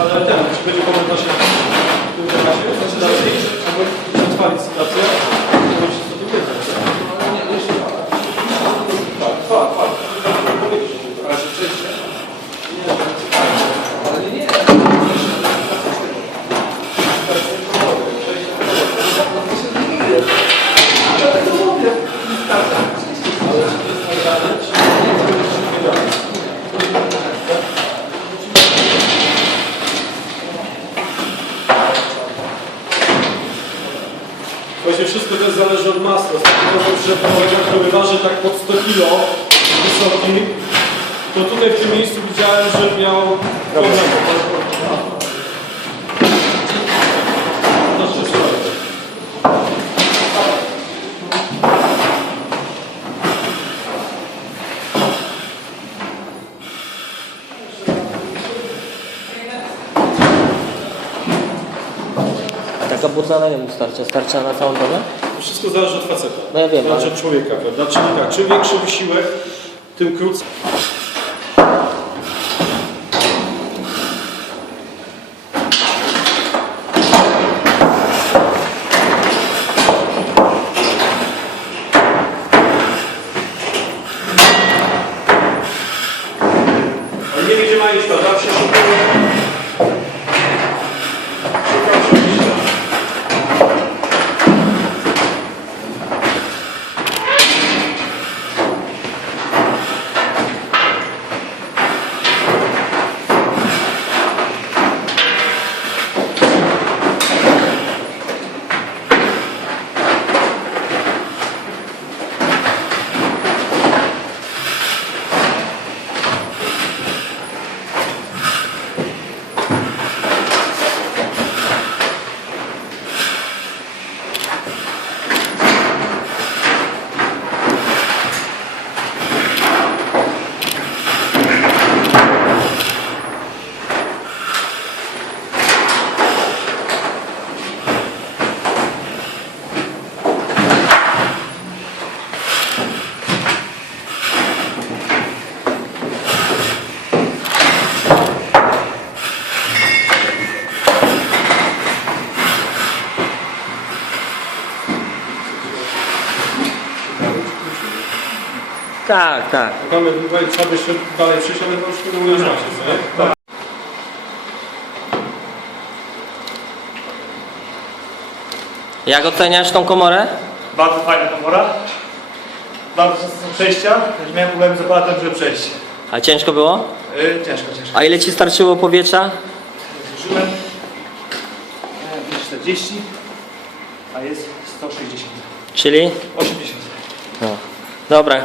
Ale ten, czy będzie komentarz w Właśnie wszystko też zależy od takiego że projekt, który waży tak pod 100 kg wysoki, to tutaj w tym miejscu widziałem, że miał problem. To wszystko. Taka butla na ile mu starcza? Starcza na całą dobę? Wszystko zależy od faceta. No ja wiem, Zależy ale- od człowieka, prawda? Czyli tak, czym większy wysiłek, tym krócej. Ale nie wie, gdzie ma iść, prawda? Przeszukuję. Szukam Tak, tak. Mamy tutaj trzeba by się dalej przyjść, ale to już nie nie? Tak. Jak oceniasz tą komorę? Bardzo fajna komora. Bardzo są przejścia. Miałem problemy z aparatem, żeby przejść. A ciężko było? Yy, ciężko, ciężko. A ile ci starczyło powietrza? Zużyłem e, 40, a jest 160. Czyli? 80. No. Dobra,